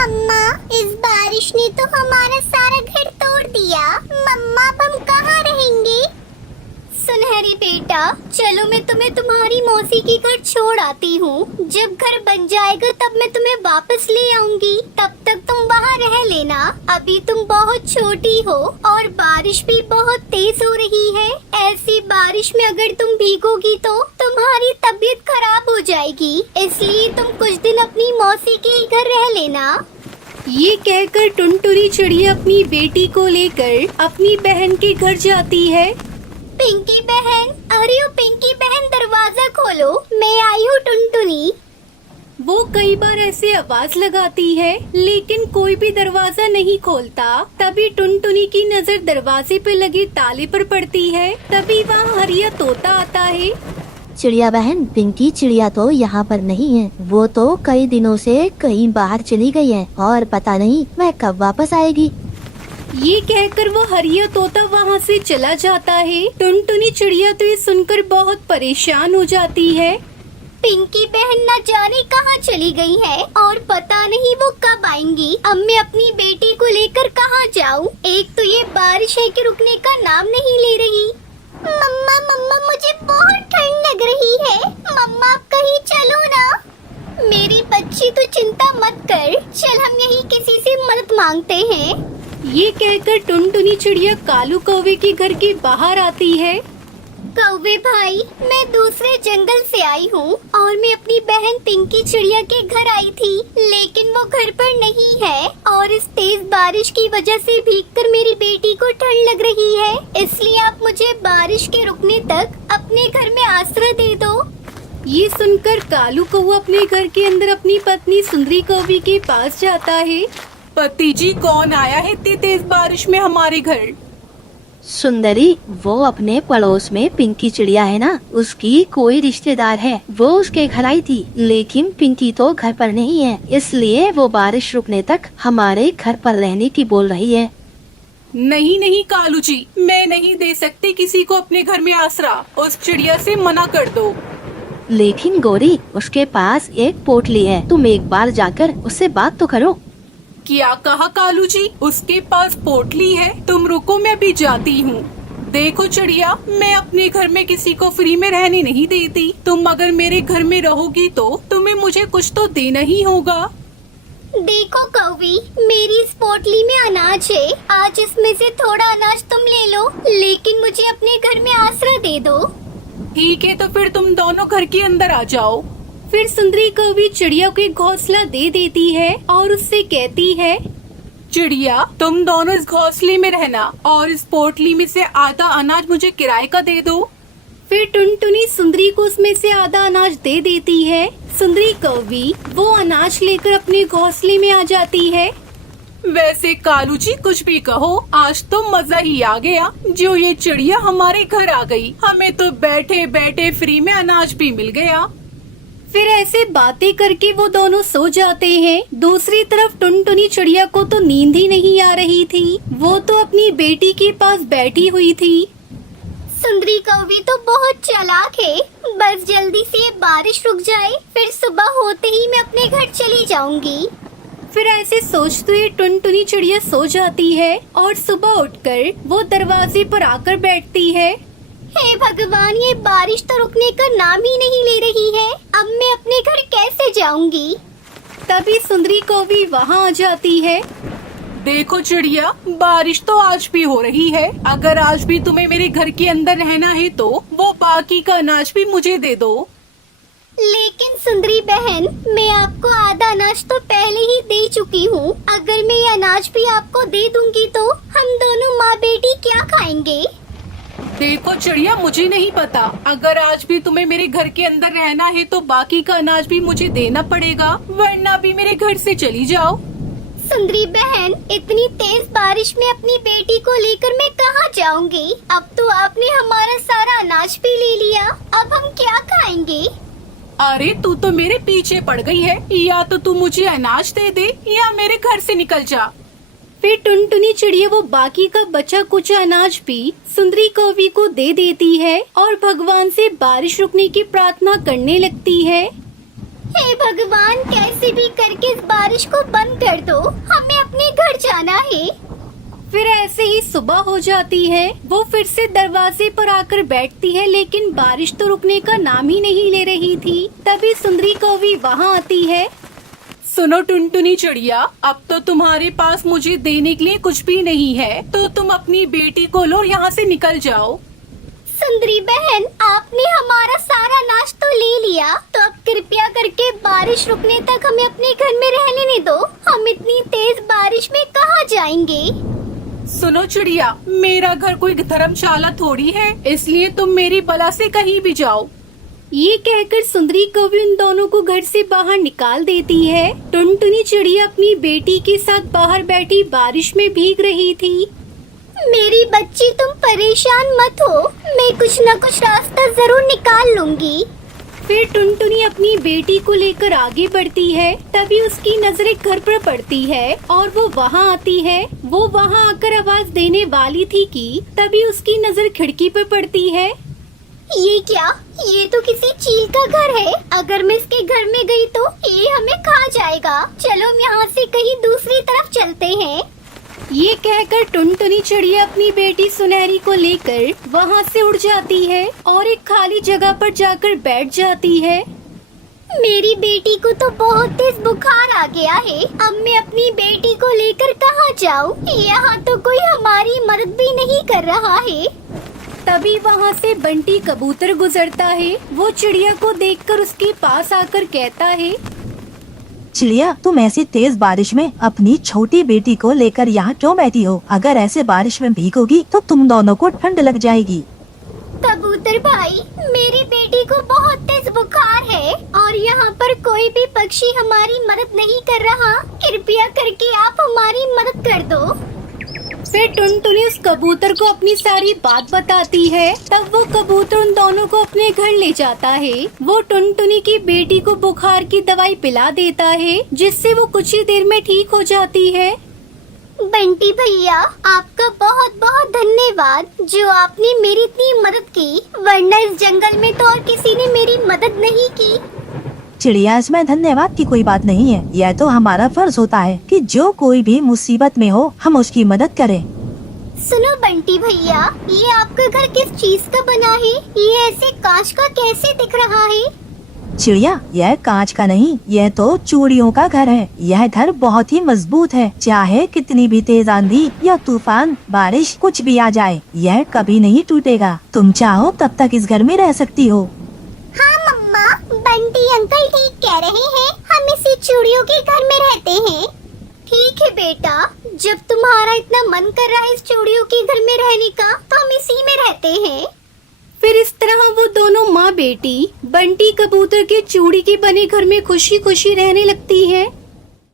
मम्मा, इस बारिश ने तो हमारा सारा घर तोड़ दिया। मम्मा, अब हम कहाँ रहेंगे? सुनहरी बेटा, चलो मैं तुम्हें तुम्हारी मौसी के घर छोड़ आती हूँ। जब घर बन जाएगा तब मैं तुम्हें वापस ले आऊंगी। तब तक तुम वहाँ रह लेना। अभी तुम बहुत छोटी हो और बारिश भी बहुत तेज हो रही है। ऐसी बारिश में अगर तुम भीगोगी तो तुम्हारी तबीयत खराब हो जाएगी। इसलिए तुम कुछ दिन अपनी मौसी के घर रह लेना। ये कहकर टुनटुनी चिड़िया अपनी बेटी को लेकर अपनी बहन के घर जाती है। पिंकी बहन, अरे ओ पिंकी बहन, दरवाजा खोलो, मैं आई हूँ टुनटुनी। वो कई बार ऐसे आवाज लगाती है लेकिन कोई भी दरवाजा नहीं खोलता। तभी टुनटुनी की नजर दरवाजे पे लगे ताले पर पड़ती है। तभी वहाँ हरिया तोता आता है। चिड़िया बहन, पिंकी चिड़िया तो यहाँ पर नहीं है। वो तो कई दिनों से कहीं बाहर चली गई है और पता नहीं वह कब वापस आएगी। ये कहकर वो हरिया तोता वहाँ से चला जाता है। टुनटुनी चिड़िया तो ये सुनकर बहुत परेशान हो जाती है। पिंकी बहन न जाने कहाँ चली गई है और पता नहीं वो कब आएंगी। अब मैं अपनी बेटी को लेकर कहाँ जाऊँ? एक तो ये बारिश है कि रुकने का नाम नहीं ले रही। मम्मा मम्मा, मुझे बहुत ठंड लग रही है। मम्मा, आप कहीं चलो ना। मेरी बच्ची, तू चिंता मत कर, चल हम यहीं किसी से मदद मांगते हैं। ये कहकर टुनटुनी चिड़िया कालू कौवे के घर के बाहर आती है। कौवे भाई, मैं दूसरे जंगल से आई हूँ और मैं अपनी बहन पिंकी चिड़िया के घर आई थी, लेकिन वो घर पर नहीं है और इस तेज बारिश की वजह से भीगकर मेरी बेटी को ठंड लग रही है। इसलिए आप मुझे बारिश के रुकने तक अपने घर में आश्रय दे दो। ये सुनकर कालू कौवा अपने घर के अंदर अपनी पत्नी सुंदरी कौवी के पास जाता है। पति जी, कौन आया है इतनी तेज बारिश में हमारे घर? सुंदरी, वो अपने पड़ोस में पिंकी चिड़िया है ना, उसकी कोई रिश्तेदार है। वो उसके घर आई थी, लेकिन पिंकी तो घर पर नहीं है, इसलिए वो बारिश रुकने तक हमारे घर पर रहने की बोल रही है। नहीं नहीं कालू जी, मैं नहीं दे सकती किसी को अपने घर में आसरा। उस चिड़िया से मना कर दो। लेकिन गौरी, उसके पास एक पोटली है, तुम एक बार जाकर उससे बात तो करो। क्या कहा कालू जी? उसके पास पोटली है? तुम रुको, मैं भी जाती हूँ। देखो चिड़िया, मैं अपने घर में किसी को फ्री में रहने नहीं देती। तुम अगर मेरे घर में रहोगी तो तुम्हें मुझे कुछ तो देना ही होगा। देखो कौवी, मेरी इस पोटली में अनाज है। आज इसमें से थोड़ा अनाज तुम ले लो, लेकिन मुझे अपने घर में आश्रय दे दो। ठीक है, तो फिर तुम दोनों घर के अंदर आ जाओ। फिर सुंदरी कौवी चिड़िया को एक घोंसला दे देती है और उससे कहती है, चिड़िया, तुम दोनों इस घोंसले में रहना और इस पोटली में से आधा अनाज मुझे किराए का दे दो। फिर टुनटुनी सुंदरी को उसमें से आधा अनाज दे देती है। सुंदरी कौवी वो अनाज लेकर अपने घोंसले में आ जाती है। वैसे कालू जी, कुछ भी कहो, आज तो मजा ही आ गया जो ये चिड़िया हमारे घर आ गई। हमें तो बैठे बैठे फ्री में अनाज भी मिल गया। फिर ऐसे बातें करके वो दोनों सो जाते हैं। दूसरी तरफ टुनटुनी चिड़िया को तो नींद ही नहीं आ रही थी। वो तो अपनी बेटी के पास बैठी हुई थी। सुंदरी कौवी तो बहुत चालाक है। बस जल्दी से ये बारिश रुक जाए, फिर सुबह होते ही मैं अपने घर चली जाऊंगी। फिर ऐसे सोचते हुए टुनटुनी चिड़िया सो जाती है और सुबह उठकर वो दरवाजे पर आकर बैठती है। हे भगवान, ये बारिश तो रुकने का नाम ही नहीं ले रही है। अब मैं अपने घर कैसे जाऊंगी? तभी सुंदरी कौवी वहाँ आ जाती है। देखो चिड़िया, बारिश तो आज भी हो रही है। अगर आज भी तुम्हें मेरे घर के अंदर रहना है तो वो बाकी का अनाज भी मुझे दे दो। लेकिन सुंदरी बहन, मैं आपको आधा अनाज तो पहले ही दे चुकी हूँ। अगर मैं ये अनाज भी आपको दे दूंगी तो हम दोनों माँ बेटी क्या खाएंगे? देखो चिड़िया, मुझे नहीं पता। अगर आज भी तुम्हें मेरे घर के अंदर रहना है तो बाकी का अनाज भी मुझे देना पड़ेगा, वरना भी मेरे घर से चली जाओ। सुंदरी बहन, इतनी तेज बारिश में अपनी बेटी को लेकर मैं कहाँ जाऊंगी? अब तो आपने हमारा सारा अनाज भी ले लिया, अब हम क्या खाएंगे? अरे तू तो मेरे पीछे पड़ गई है। या तो तू मुझे अनाज दे दे या मेरे घर से निकल जा। फिर टुनटुनी चिड़िया वो बाकी का बचा कुचा अनाज भी सुंदरी कौवी को दे देती है और भगवान से बारिश रुकने की प्रार्थना करने लगती है। हे भगवान, कैसे भी करके इस बारिश को बंद कर दो, हमें अपने घर जाना है। फिर ऐसे ही सुबह हो जाती है। वो फिर से दरवाजे पर आकर बैठती है, लेकिन बारिश तो रुकने का नाम ही नहीं ले रही थी। तभी सुंदरी कौवी वहाँ आती है। सुनो टुनटुनी चिड़िया, अब तो तुम्हारे पास मुझे देने के लिए कुछ भी नहीं है, तो तुम अपनी बेटी को लो और यहाँ से निकल जाओ। सुंदरी बहन, आपने हमारा सारा नाश तो ले लिया, तो अब कृपया करके बारिश रुकने तक हमें अपने घर में रहने नहीं दो। हम इतनी तेज बारिश में कहाँ जाएंगे? सुनो चिड़िया, मेरा घर कोई धर्मशाला थोड़ी है, इसलिए तुम मेरी बला से कहीं भी जाओ। ये कहकर सुंदरी कौवी उन दोनों को घर से बाहर निकाल देती है। टुनटुनी चिड़िया अपनी बेटी के साथ बाहर बैठी बारिश में भीग रही थी। मेरी बच्ची, तुम परेशान मत हो, मैं कुछ न कुछ रास्ता जरूर निकाल लूंगी। फिर टुनटुनी अपनी बेटी को लेकर आगे बढ़ती है। तभी उसकी नजरें घर पर पड़ती है और वो वहाँ आती है। वो वहाँ आकर आवाज देने वाली थी कि तभी उसकी नजर खिड़की पर पड़ती है। ये क्या? ये तो किसी चील का घर है। अगर मैं इसके घर में गई तो ये हमें खा जाएगा। चलो हम यहाँ से कहीं दूसरी तरफ चलते हैं। ये कहकर टुनटुनी चिड़िया अपनी बेटी सुनहरी को लेकर वहाँ से उड़ जाती है और एक खाली जगह पर जाकर बैठ जाती है। मेरी बेटी को तो बहुत तेज बुखार आ गया है। अब मैं अपनी बेटी को लेकर कहाँ जाऊँ? यहाँ तो कोई हमारी मदद भी नहीं कर रहा है। तभी वहाँ से बंटी कबूतर गुजरता है। वो चिड़िया को देखकर उसके पास आकर कहता है, चिड़िया, तुम ऐसी तेज बारिश में अपनी छोटी बेटी को लेकर यहाँ क्यों बैठी हो? अगर ऐसे बारिश में भीगोगी तो तुम दोनों को ठंड लग जाएगी। कबूतर भाई, मेरी बेटी को बहुत तेज बुखार है और यहाँ पर कोई भी पक्षी हमारी मदद नहीं कर रहा। कृपया करके आप हमारी मदद कर दो। फिर टुनटुनी उस कबूतर को अपनी सारी बात बताती है। तब वो कबूतर उन दोनों को अपने घर ले जाता है। वो टुनटुनी की बेटी को बुखार की दवाई पिला देता है, जिससे वो कुछ ही देर में ठीक हो जाती है। बंटी भैया, आपका बहुत बहुत धन्यवाद जो आपने मेरी इतनी मदद की, वरना इस जंगल में तो और किसी ने मेरी मदद नहीं की। चिड़िया, इसमें धन्यवाद की कोई बात नहीं है। यह तो हमारा फर्ज होता है कि जो कोई भी मुसीबत में हो हम उसकी मदद करें। सुनो बंटी भैया, ये आपका घर किस चीज का बना है? ये ऐसे कांच का कैसे दिख रहा है? चिड़िया, यह कांच का नहीं, यह तो चूड़ियों का घर है। यह घर बहुत ही मजबूत है। चाहे कितनी भी तेज आंधी या तूफान, बारिश, कुछ भी आ जाए, यह कभी नहीं टूटेगा। तुम चाहो तब तक इस घर में रह सकती हो। हाँ मम्मा, बंटी अंकल ठीक कह रहे हैं। हम इसी चूड़ियों के घर में रहते हैं। ठीक है बेटा, जब तुम्हारा इतना मन कर रहा है इस चूड़ियों के घर में रहने का, तो हम इसी में रहते हैं। फिर इस तरह वो दोनों माँ बेटी बंटी कबूतर के चूड़ी के बने घर में खुशी खुशी रहने लगती है।